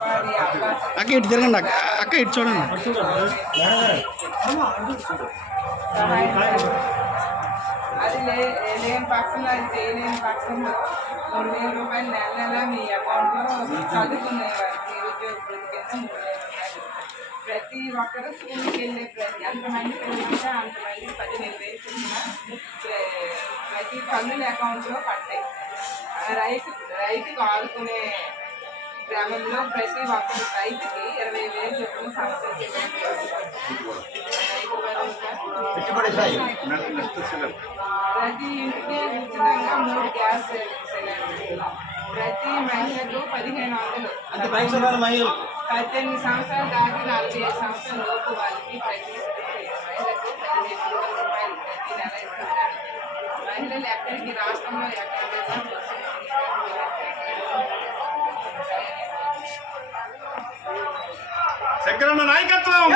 అక్క ఇటు తిరగండి అక్క, అక్క ఇటు చూడండి. అది లేని పక్షంలో అది చేయలేని పక్షంలో 3,000 రూపాయలు నెల నెల మీ అకౌంట్లో చదువుకునే వారికి నిరుద్యోగుల కింద 3,000 రూపాయలు. ప్రతి ఒక్కరు స్కూల్కి వెళ్ళే ఎంతమంది పిల్లలుంటే అంతమంది 15,000 చొప్పున ప్రతి తల్లుల అకౌంట్లో పడతాయి. రైతుకు ఆదుకునే గ్రామంలో ప్రతి ఒక్కరు రైతుకి 20,000 చొప్పున సంస్థ ప్రతి ఇంటికి ఉచితంగా 3 గ్యాస్ సిలిండర్లు. ప్రతి మహిళకు 1,500. 18 సంవత్సరాలు దాటి 45 సంవత్సరాల లోపు వాళ్ళకి ప్రతి మహిళకు 1,500 రూపాయలు ప్రతి నెల ఇస్తున్నారు. మహిళలు ఎక్కడికి రాష్ట్రంలో ఎక్కడికైనా శంకరన్న నాయకత్వం.